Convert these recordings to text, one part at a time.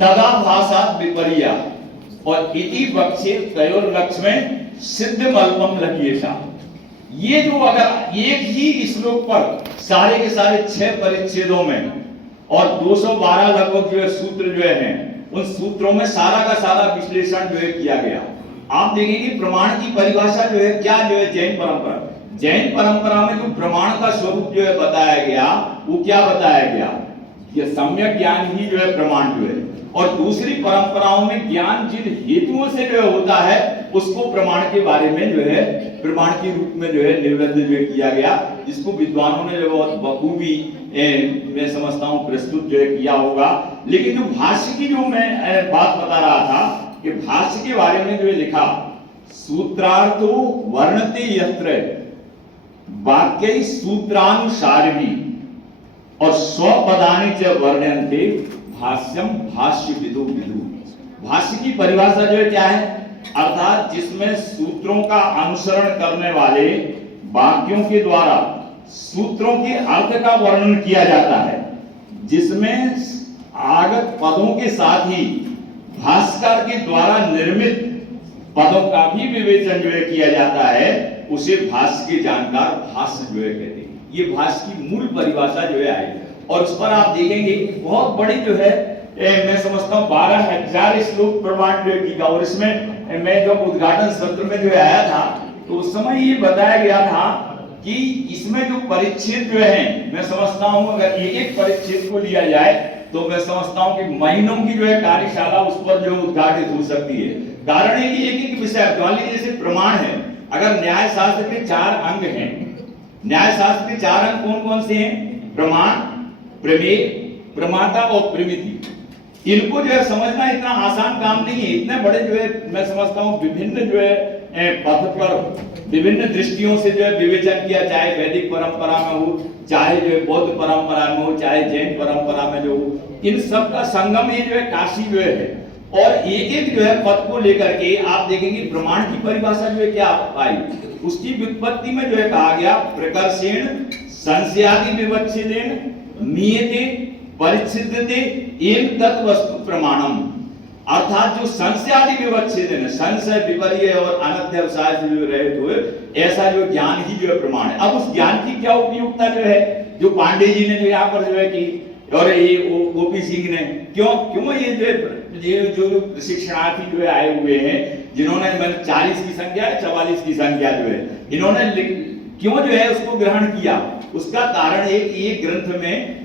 तदा भाषात विपर्या और इति पक्षे तयोर लक्ष्मण सिद्ध मल्पम लगिएशा। ये जो अगर एक ही श्लोक पर सारे के सारे 6 परिच्छेदों में और 212 लगभग जो है सूत्र जो है उन सूत्रों में सारा का सारा विश्लेषण जो है किया गया। आप देखेंगे प्रमाण की परिभाषा जो है क्या जो है जैन परंपरा में जो प्रमाण का स्वरूप जो है बताया गया वो क्या बताया गया, ये सम्यक ज्ञान ही जो है प्रमाण जो है। और दूसरी परंपराओं में ज्ञान जिन हेतुओं से जो होता है उसको प्रमाण के बारे में जो है प्रमाण के रूप में जो है निबंध जो है किया गया, जिसको विद्वानों ने जो बहुत बखूबी मैं समझता हूं प्रस्तुत जो है किया होगा। लेकिन जो भाष्य की जो मैं बात बता रहा था कि भाष्य के बारे में जो है लिखा सूत्रार्थो वर्णते यत्र वाक्य सूत्रानुसार भी और स्वपदानि च वर्ण्यन्ते भाष्यम भाष्य विदु विदु। भाष्य की परिभाषा जो है क्या है, अर्थात जिसमें सूत्रों का अनुसरण करने वाले वाक्यों के द्वारा सूत्रों के अर्थ का वर्णन किया जाता है, जिसमें आगत पदों के साथ ही भाष्यकार के द्वारा निर्मित पदों का भी विवेचन जो है किया जाता है, उसे भाष्य के जानकार भाष्य जो है कहते हैं। ये भाष्य की मूल परिभाषा जो है आई और उस पर आप देखेंगे बहुत बड़ी जो है मैं समझता हूँ 12,000 श्लोक प्रमाण जो है और इसमें मैं जब उद्घाटन सत्र में जो आया था तो उस समय ये बताया गया था कि इसमें जो परिच्छेद जो है मैं समझता हूँ अगर एक एक परिच्छेद को लिया जाए तो मैं समझता हूँ कि महीनों की जो है कार्यशाला उस पर जो उद्घाटित हो सकती है। कारण है कि एक एक विषय मान लीजिए जैसे प्रमाण है, अगर न्याय शास्त्र के 4 अंग हैं, न्याय शास्त्र के 4 अंग कौन कौन से हैं, प्रमाण, प्रमेय, प्रमाता और प्रमिति। इनको जो है समझना इतना आसान काम नहीं है। इतने बड़े जो है मैं समझता हूँ विभिन्न जो है पथ पर विभिन्न दृष्टियों से जो है विवेचन किया, चाहे वैदिक परंपरा में हो, चाहे जो है बौद्ध परंपरा में हो, चाहे जैन परंपरा में जो हो, इन सब का संगम ये जो है काशी जो है और एक एक जो है पद को लेकर के आप देखेंगे प्रमाण की परिभाषा जो है क्या आई, उसकी व्युत्पत्ति में जो है कहा गया प्रकर्षेण संशयादि विवच्छेदेन नियते परिच्छिद्यते एन तत् वस्तु प्रमाणम। अर्थात जो संशयादि विवच्छेदन है, संशय विपर्य और अनध्यवसाय से जो रहित हुए ऐसा जो ज्ञान ही जो है प्रमाण है। अब उस ज्ञान की क्या उपयोगिता जो है जो पांडे जी ने जो यहाँ पर जो है की और ये ओपी सिंह ने क्यों ये जो प्रशिक्षणार्थी जो है आए हुए हैं जिन्होंने 40 की संख्या 44 की संख्या जो है इन्होंने क्यों जो है उसको ग्रहण किया, उसका कारण एक ये ग्रंथ में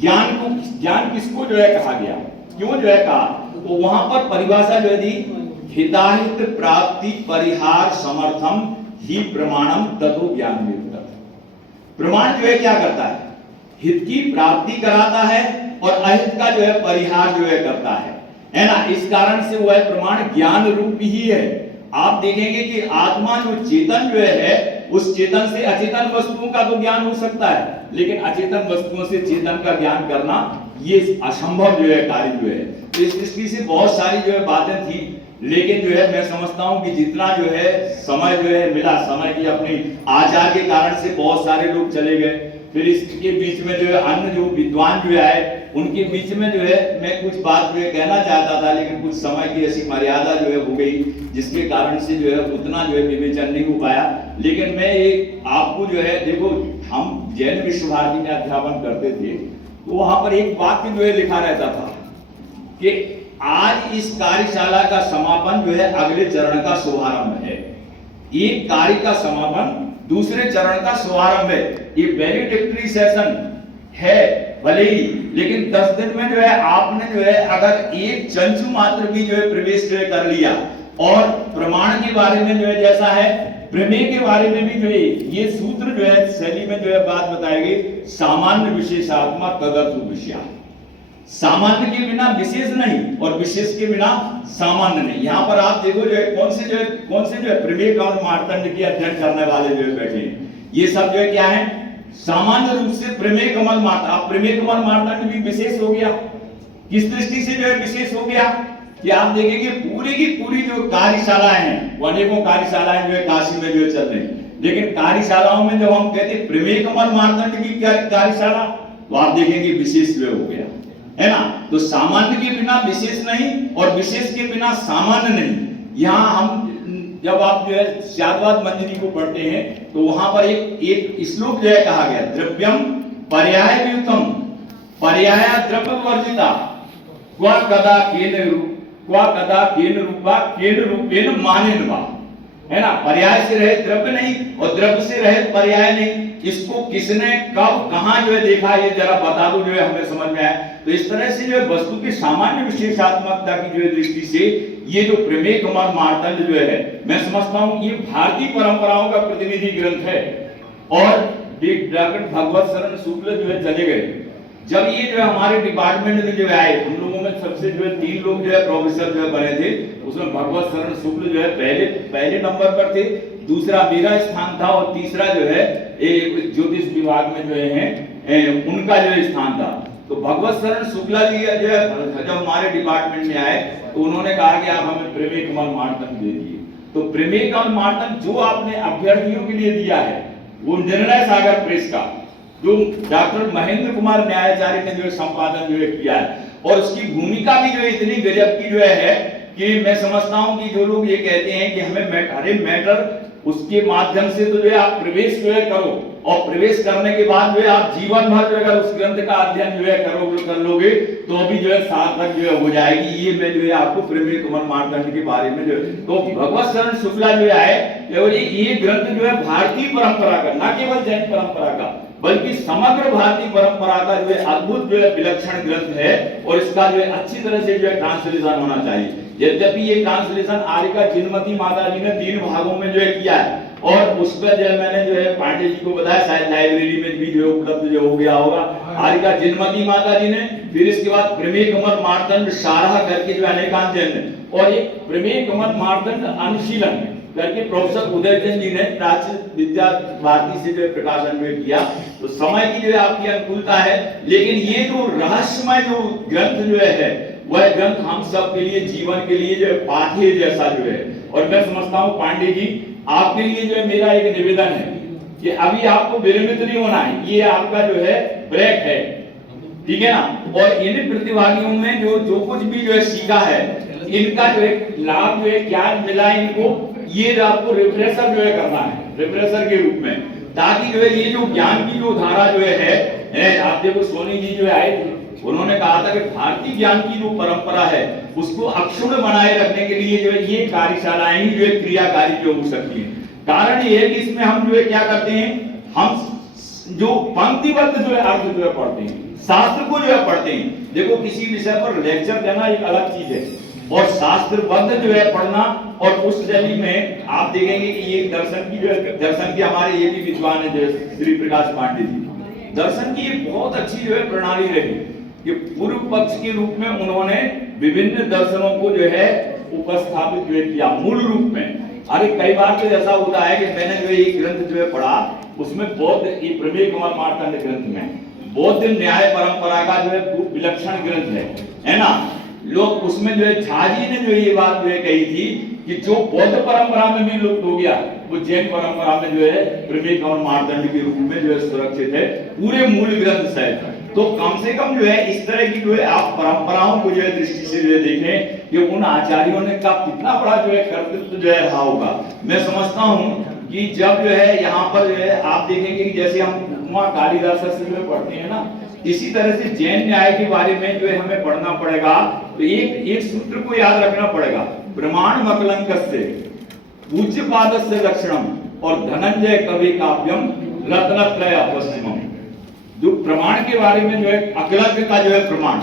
ज्ञान किसको जो है कहा गया, क्यों जो है कहा, तो वहां पर परिभाषा जो है दी हिताहित प्राप्ति परिहार समर्थम ही प्रमाणम ततो ज्ञान विरुद्धः। प्रमाण जो है क्या करता है, हित की प्राप्ति कराता है और अहित का जो है परिहार जो है करता है ना। इस कारण से वह प्रमाण ज्ञान रूप ही है। आप देखेंगे कि आत्मा जो चेतन जो है उस चेतन से अचेतन वस्तुओं का तो ज्ञान हो सकता है, लेकिन अचेतन वस्तुओं से चेतन का ज्ञान करना ये असंभव जो है कार्य जो है। तो इस दृष्टि से बहुत सारी जो है बातें थी, लेकिन जो है मैं समझता हूं कि जितना जो है समय जो है मिला, समय की अपनी आचार के कारण से बहुत सारे लोग चले गए, फिर इसके बीच में जो है अन्य जो विद्वान जो आए उनके बीच में जो है मैं कुछ बात जो है कहना चाहता था, लेकिन कुछ समय की ऐसी मर्यादा जो है हो गई जिसके कारण से जो है उतना जो है विवेचन नहीं हो पाया। लेकिन मैं एक आपको जो है देखो, हम जैन विश्व भारती में अध्यापन करते थे तो वहां पर एक वाक्य जो है लिखा रहता था कि आज इस कार्यशाला का समापन जो है अगले चरण का शुभारंभ है। एक कार्य का समापन दूसरे चरण का शुभारंभ है। ये वैलिडिक्टरी सेशन है भले ही, लेकिन 10 दिन में जो है आपने जो है अगर एक चंचू मात्र भी जो है प्रवेश जो है कर लिया और प्रमाण के बारे में जो है जैसा है प्रमेय के बारे में भी जो है ये सूत्र जो है शैली में जो है बात बताई गई, सामान्य विशेषात्मा तदर्थ विषया। सामान्य के बिना विशेष नहीं और विशेष के बिना सामान्य नहीं। यहाँ पर आप देखो जो है कौन से जो है प्रमेय और मार्तंड की अध्ययन करने वाले जो है बैठे हैं, ये सब जो है क्या है सामान्य रूप से प्रमेय कमल मार्तंड। अब प्रमेय कमल मार्तंड भी विशेष हो गया, किस दृष्टि से जो है विशेष हो गया कि आप देखेंगे पूरी की पूरी जो कार्यशालाएं हैं वो अनेकों कार्यशालाएं जो है काशी में जो है चल रही, लेकिन कार्यशालाओं में जब हम कहते हैं प्रमेय कमल मार्तंड की कार्यशाला तो आप देखेंगे विशेष जो हो गया। है ना। तो सामान्य के बिना विशेष नहीं और विशेष के बिना सामान्य नहीं। यहाँ हम जब आप जो है शाद्वाद मंजरी को पढ़ते हैं तो वहां पर एक श्लोक जो है कहा गया, द्रव्यम पर्याय व्युतम पर्याय द्रव्य वर्जिता क्वा कदा केन रूपा केन रूपेण मानेन वा, है ना। पर्याय से रहे द्रव्य नहीं और द्रव्य से रहे पर्याय नहीं। इसको किसने कब कहां जो है देखा, ये जरा बता दो, जो है हमें समझ में आया। तो इस तरह से जो है वस्तु की सामान्य विशेषात्मकता की जो है दृष्टि से ये जो प्रमेय कुमार मार्तंड जो है, मैं समझता हूं ये भारतीय परंपराओं का प्रतिनिधि ग्रंथ है। और डॉक्टर भगवत शरण शुक्ल जो है चले गए, जब ये जो है हमारे डिपार्टमेंट में जो है आए, हम लोगों में सबसे जो है 3 लोग जो है प्रोफेसर जो है बने थे, उसमें भगवत शरण शुक्ल जो है पहले नंबर पर थे, दूसरा मेरा स्थान था और तीसरा जो है ज्योतिष विभाग में जो है उनका जो है स्थान था। तो भगवत शरण शुक्ला जी जो है जब हमारे डिपार्टमेंट में आए तो उन्होंने कहा कि आप हमें प्रमेय कमल मार्तंड दे दिए। तो प्रमेय कमल मार्तंड जो आपने अभ्यर्थियों के लिए दिया है वो निर्णय सागर प्रेस का, जो डॉक्टर महेंद्र कुमार न्यायाचार्य ने जो है संपादन जो है किया है, और उसकी भूमिका भी जो है इतनी गजब की जो है कि मैं समझता हूं कि जो लोग ये कहते हैं कि हमें हरे मैटर उसके माध्यम से तो जो है आप प्रवेश जो है करो, और प्रवेश करने के बाद जो है आप जीवन भर जो अगर उस ग्रंथ का अध्ययन जो है कर लोगे तो अभी जो है सार्थक जो है हो जाएगी। ये मैं जो है आपको प्रमेय कुमार मार्तंड के बारे में जो है, तो भगवत शरण शुक्ला जो है और ये ग्रंथ जो है भारतीय परंपरा का, ना केवल जैन परंपरा का बल्कि समग्र भारतीय परंपरा का जो है अद्भुत जो है विलक्षण ग्रंथ है, और इसका जो है अच्छी तरह से जो है ट्रांसलेशन होना चाहिए। यद्यपि ये ट्रांसलेशन आर्यका जिनमती माता जी ने 3 भागों में जो है किया है, और उस पर जो है मैंने जो है पांडे जी को बताया, शायद लाइब्रेरी में भी जो है उपलब्ध जो हो गया होगा, आर्यका जिनमती माता जी ने, फिर इसके बाद प्रमेय कमल मार्तंड सारह करके जो अनेकांत जैन ने, और एक प्रमेय कमल मार्तंड अनुशीलन करके प्रोफेसर उदयचंद जी ने प्राचीन विद्या भारती से जो है प्रकाशन में किया। तो समय की जो है आपकी अनुकूलता है, लेकिन ये जो रहस्यमय जो ग्रंथ जो है वह ग्रंथ हम सब के लिए जीवन के लिए जो है पाठ्य जैसा जो है। और मैं समझता हूँ पांडे जी आपके लिए जो है मेरा एक निवेदन है कि अभी आपको विरमित नहीं होना है, ये आपका जो है ब्रेक है, ठीक है ना। और इन प्रतिभागियों में जो कुछ भी जो है सीखा है, इनका जो है लाभ जो है क्या मिला इनको, ये आपको रिफ्रेशर जो है करना है, रिफ्रेशर के रूप में, ताकि जो है ये जो ज्ञान की जो धारा जो है आप देखो सोनी जी जो है आए थे, उन्होंने कहा था कि भारतीय ज्ञान की जो परंपरा है उसको अक्षुण्ण बनाए रखने के लिए जो है ये कार्यशालाएं ही जो है क्रियाकारी जो हो सकती है। कारण ये है कि इसमें हम जो है क्या करते हैं, हम जो पंक्तिबद्ध जो है अर्थ जो है पढ़ते हैं, शास्त्र को जो है पढ़ते हैं। देखो किसी विषय पर लेक्चर देना एक अलग चीज है, और शास्त्रबद्ध जो है पढ़ना, और उस शैली में आप देखेंगे कि ये दर्शन की जो है, दर्शन की हमारे ये भी विद्वान है जो श्री प्रकाश पांडे जी, दर्शन की एक बहुत अच्छी जो है प्रणाली रही कि पूर्व पक्ष के रूप में उन्होंने विभिन्न दर्शनों को जो है उपस्थापित जो किया मूल रूप में। अरे कई बार तो ऐसा होता है कि मैंने जो ये ग्रंथ जो है पढ़ा, उसमें बौद्ध ये प्रमेय कुमार मार्तंड ग्रंथ में बौद्ध न्याय परंपरा का जो है विलक्षण ग्रंथ है ना। लोग उसमें जो है झा जी ने जो ये बात जो है कही थी कि जो बौद्ध परंपरा में भी लुप्त हो गया वो जैन परंपरा में जो है प्रमेय कुमार मार्तंड के रूप में जो है सुरक्षित है पूरे मूल ग्रंथ से। तो कम से कम जो है इस तरह की जो है आप परंपराओं को जो है दृष्टि से जो है देखें कि उन आचार्यों ने का कितना बड़ा जो है कर्तृत्व जो है रहा होगा। मैं समझता हूँ कि जब जो है यहाँ पर जो है आप देखेंगे कि जैसे हम उपमा कालिदास से जो पढ़ते हैं ना, इसी तरह से जैन न्याय के बारे में जो है हमें पढ़ना पड़ेगा। तो एक सूत्र को याद रखना पड़ेगा, प्रमाण मकलंकस्य पूज्यपादस्य लक्षणम और धनंजय कवि काव्यम रत्नत्रय अपस्थिमम। जो प्रमाण के बारे में जो है अकलंक का जो है प्रमाण,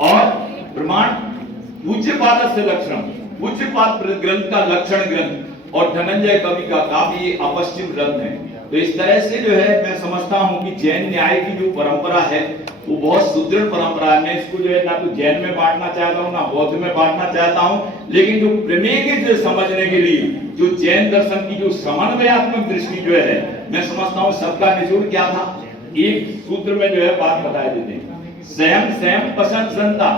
और प्रमाण पूज्यपादस्य लक्षणम, पूज्यपाद ग्रंथ का लक्षण ग्रंथ, और धनंजय कवि का काव्य अपस्थिम ग्रंथ है। तो इस तरह से जो है मैं समझता हूं कि जैन न्याय की जो परंपरा है वो बहुत सुदृढ़ परंपरा है। मैं इसको जो है ना तो जैन में बांटना चाहता हूं ना बौद्ध में बांटना चाहता हूं, लेकिन जो प्रमेय के जो समझने के लिए जो जैन दर्शन की जो समन्वयात्मक दृष्टि जो है मैं समझता हूं सबका निचोड़ क्या था, एक सूत्र में जो है बात बता देते हैं, स्वयं स्वयं पसंद संता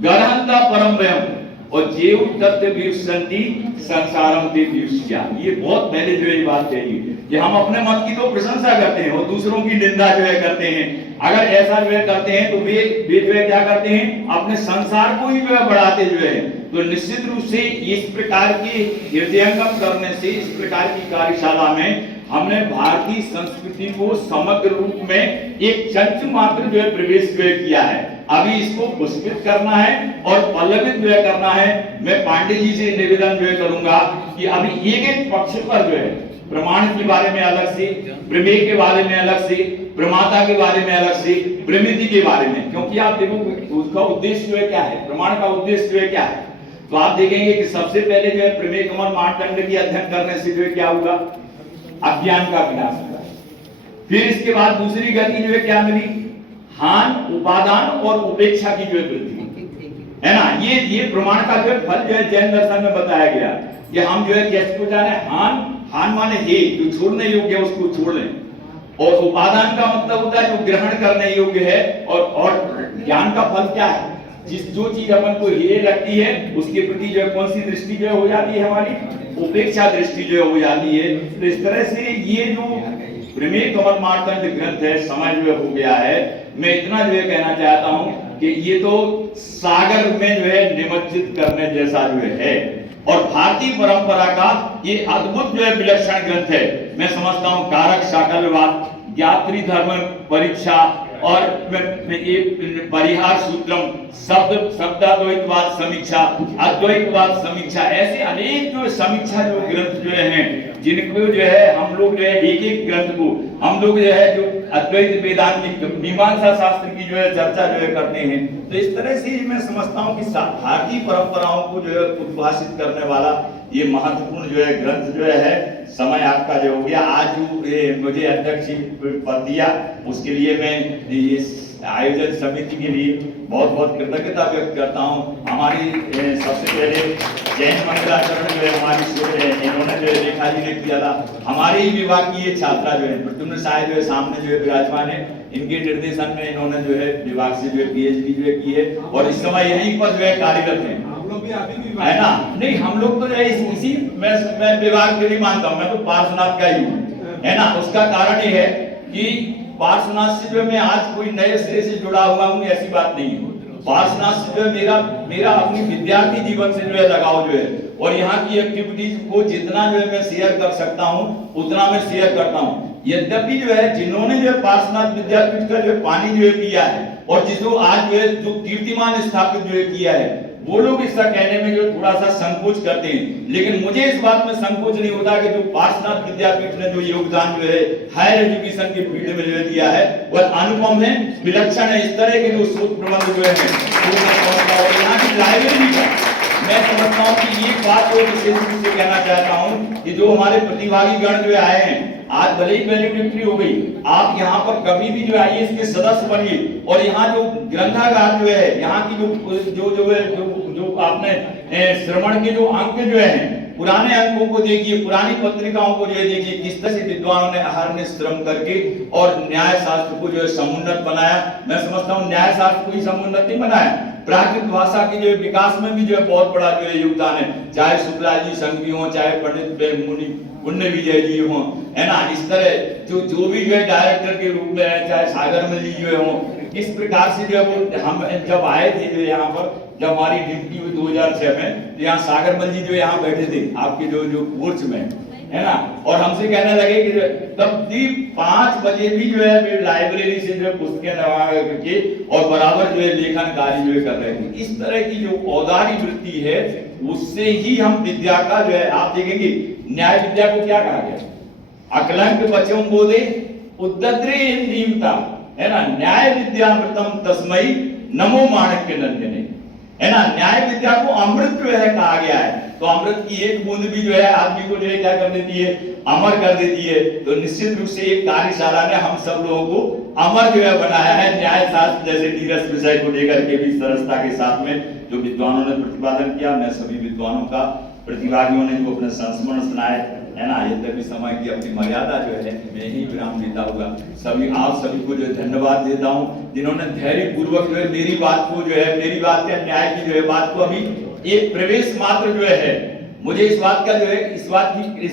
गरहंता परमवयम और जेव तत्व विवसंति संसारम ते विवस्या। ये बहुत पहले जो ये बात कही है। कि हम अपने मत की तो प्रशंसा करते हैं और दूसरों की निंदा जो है करते हैं। अगर ऐसा जो है करते हैं तो वे जो है क्या करते हैं, अपने संसार को ही जो है बढ़ाते जो है। तो निश्चित रूप से इस प्रकार की हृदयंगम करने से, इस प्रकार की कार्यशाला में हमने भारतीय संस्कृति को समग्र रूप में एक चंचु मात्र जो है प्रवेश जो है किया है। अभी इसको पुष्पित करना है और पल्लवित जो है करना है। मैं पांडे जी से निवेदन जो है करूंगा कि अभी एक एक पक्ष पर जो है प्रमाण के बारे में अलग से, प्रमेय के बारे में अलग से, प्रमाता के बारे में अलग से, प्रमिति के बारे में, क्योंकि आप देखो उसका उद्देश्य जो है क्या है, प्रमाण का उद्देश्य जो है क्या है। तो आप देखेंगे कि सबसे पहले जो है प्रमेय कमल मानदंड की अध्ययन करने से जो है क्या होगा, अज्ञान का विनाश होगा। फिर इसके बाद दूसरी गति जो है क्या मिली, हान, उपादान और उपेक्षा की जो है वृद्धि, है ना। ये प्रमाण का जो है फल जो है जैन दर्शन में बताया गया कि हम जो है कैसे को जाने, हान माने हे, जो छोड़ने योग्य है उसको छोड़ लें, और उपादान का मतलब होता है जो ग्रहण करने योग्य है, और ज्ञान का फल क्या है, जो चीज अपन को ये लगती है उसके प्रति जो है कौन सी दृष्टि जो हो जाती है, हमारी उपेक्षा दृष्टि जो हो जाती है। तो इस तरह से ये जो प्रमेय कमल मानदंड ग्रंथ है, समय जो हो गया है। मैं इतना जो है कहना चाहता हूं कि ये तो सागर में जो है निमज्जित करने जैसा जो है, और भारतीय परंपरा का ये अद्भुत जो है विलक्षण ग्रंथ है। मैं समझता हूं कारक शाकलवाद, ज्ञात्री धर्म परीक्षा, और परिहार सूत्रम, शब्दाद्वैतवाद समीक्षा, अद्वैतवाद समीक्षा, ऐसे अनेक जो समीक्षा जो ग्रंथ जो हैं, जिनको जो है हम लोग जो है एक एक ग्रंथ को हम लोग जो है जो अद्वैत वेदांत मीमांसा शास्त्र की जो है चर्चा जो है करते हैं। तो इस तरह से मैं समझता हूं कि भारतीय परंपराओं को जो है उद्भाषित करने वाला ये महत्वपूर्ण जो है ग्रंथ जो है। समय आपका जो हो गया, आज जो मुझे अध्यक्ष पद दिया उसके लिए मैं इस आयोजन समिति के लिए बहुत बहुत कृतज्ञता व्यक्त करता हूं। हमारी सबसे पहले जैन मंगलाचरण जो है हमारी इन्होंने जो है रेखा जी ने किया था। हमारे ही विभाग की ये छात्रा जो है प्रद्युम्न साय जो है सामने जो है विराजमान है, इनके निर्देशन में इन्होंने जो है विभाग से जो है पीएचडी जो है की है, और इस समय यहीं पर जो है कार्यरत है, है ना। नहीं, हम लोग तो जो है इसी मैं विभाग के लिए मानता हूँ, मैं तो पार्श्वनाथ का ही हूँ, है ना। उसका कारण ये है कि पार्श्वनाथ से जो मैं आज कोई नए सिरे से जुड़ा हुआ हूँ ऐसी बात नहीं है। पार्श्वनाथ से जो है मेरा अपनी विद्यार्थी जीवन से जो है लगाव जो है, और यहाँ की एक्टिविटीज को जितना जो है मैं शेयर कर सकता हूँ उतना मैं शेयर करता हूँ। यद्यपि जो है जिन्होंने जो है पार्श्वनाथ विद्यापीठ का जो है पानी जो है पिया है, और जिसको आज जो है जो कीर्तिमान स्थापित जो है किया है, वो लोग इसका कहने में जो थोड़ा सा संकोच करते हैं। लेकिन मुझे इस बात में संकोच नहीं होता कि जो पार्श्वनाथ विद्यापीठ ने जो योगदान जो है हायर एजुकेशन के फील्ड में जो है दिया है वह अनुपम है, विलक्षण है। इस तरह के जो शोध प्रबंध जो है यहाँ की लाइब्रेरी का मैं समझता हूँ कि ये बात जो विशेष रूप से कहना चाहता हूँ कि जो हमारे प्रतिभागी गण जो आए हैं, आज भले ही वैल्यूमेट्री हो गई, आप यहाँ पर कभी भी जो आइए इसके सदस्य बनिए, और यहाँ जो ग्रंथागार जो है, यहाँ की जो आपने श्रवण के जो अंक जो है, पुराने अंकों को देखिए, पुरानी पत्रिकाओं को जो है देखिए, किस तरह से विद्वानों ने अहर्निश श्रम करके और न्याय शास्त्र को जो है समुन्नत बनाया। मैं समझता हूँ न्याय शास्त्र को ही समुन्नत नहीं बनाया, प्राकृत भाषा के जो है विकास में भी जो है बहुत बड़ा जो है योगदान है। चाहे शुक्ला जी संघवी हो, चाहे पंडित मुनि पुण्य विजय जी हो, है ना। इस तरह जो भी जो है डायरेक्टर के रूप में है, चाहे सागर में जी जो है हो, इस प्रकार से जो है वो हम जब आए थे जो यहाँ पर, जब हमारी ड्यूटी हुई 2006 में, तो यहाँ सागर मल जी जो यहाँ बैठे थे आपके जो कोर्स में, है ना। और हमसे कहने लगे कि तब भी 5 बजे भी जो है लाइब्रेरी से जो है पुस्तकें नवा करके और बराबर जो है लेखन कार्य जो है कर रहे थे। इस तरह की जो औदारी वृत्ति है उससे ही हम विद्या का जो है, आप देखेंगे न्याय विद्या को क्या कहा गया, अकलंक बचों बोले उद्दद्रे इंद्रियता, है ना। न्याय विद्यामृतम तस्मई नमो माणक्य नंदिने, है ना। न्याय विद्या को अमृत जो है कहा गया है। तो अमृत की एक बूंद भी जो है आदमी को जो है क्या कर देती है, अमर कर देती है। तो निश्चित रूप से एक कार्यशाला ने हम सब लोगों को अमर जो है बनाया है, न्याय शास्त्र जैसे नीरस विषय को लेकर के भी सरलता के साथ में जो विद्वानों ने प्रतिपादन किया। मैं सभी विद्वानों का, प्रतिभागियों ने जो अपने संस्मरण सुनाए, है ना। यद्यपि समय की अपनी मर्यादा जो है मैं ही विराम देता होगा। सभी आप सभी को जो है धन्यवाद देता हूँ जिन्होंने धैर्य पूर्वक जो है मेरी बात को जो है, मेरी बात के न्याय की जो है बात को, अभी एक प्रवेश मात्र जो है, मुझे इस बात का जो है इस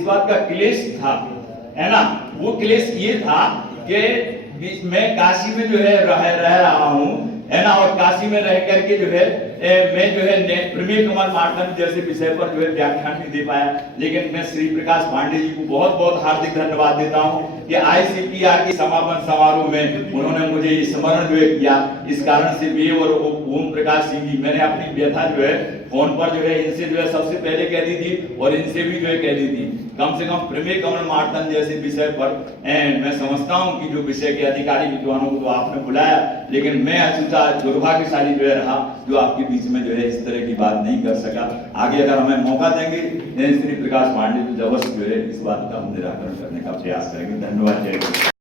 बात का क्लेश था, है ना, वो क्लेश ये था कि मैं काशी में जो है रह रहा हूँ, है ना, और काशी में रह करके जो है मैं जो है प्रमेय कमल मार्तंड जैसे विषय पर जो है व्याख्यान नहीं दे पाया। लेकिन मैं श्री प्रकाश पांडे जी को बहुत बहुत हार्दिक धन्यवाद देता हूँ कि ICPR के समापन समारोह में उन्होंने मुझे स्मरण जो है किया। इस कारण से वे और ओम प्रकाश सिंह जी, मैंने अपनी व्यथा जो है फोन पर जो है इनसे जो है सबसे पहले कह दी थी और इनसे भी जो है कह दी थी। कम से कम प्रमेय कमल मार्तंड जैसे विषय पर मैं समझता हूं कि जो विषय के अधिकारी विद्वानों को तो आपने बुलाया, लेकिन मैं अछूता दुर्भाग्यशाली जो है रहा जो आपके बीच में जो है इस तरह की बात नहीं कर सका। आगे अगर हमें मौका देंगे श्री प्रकाश पांडे जी अवश्य जो है इस बात का हम निराकरण करने का प्रयास करेंगे। धन्यवाद। जय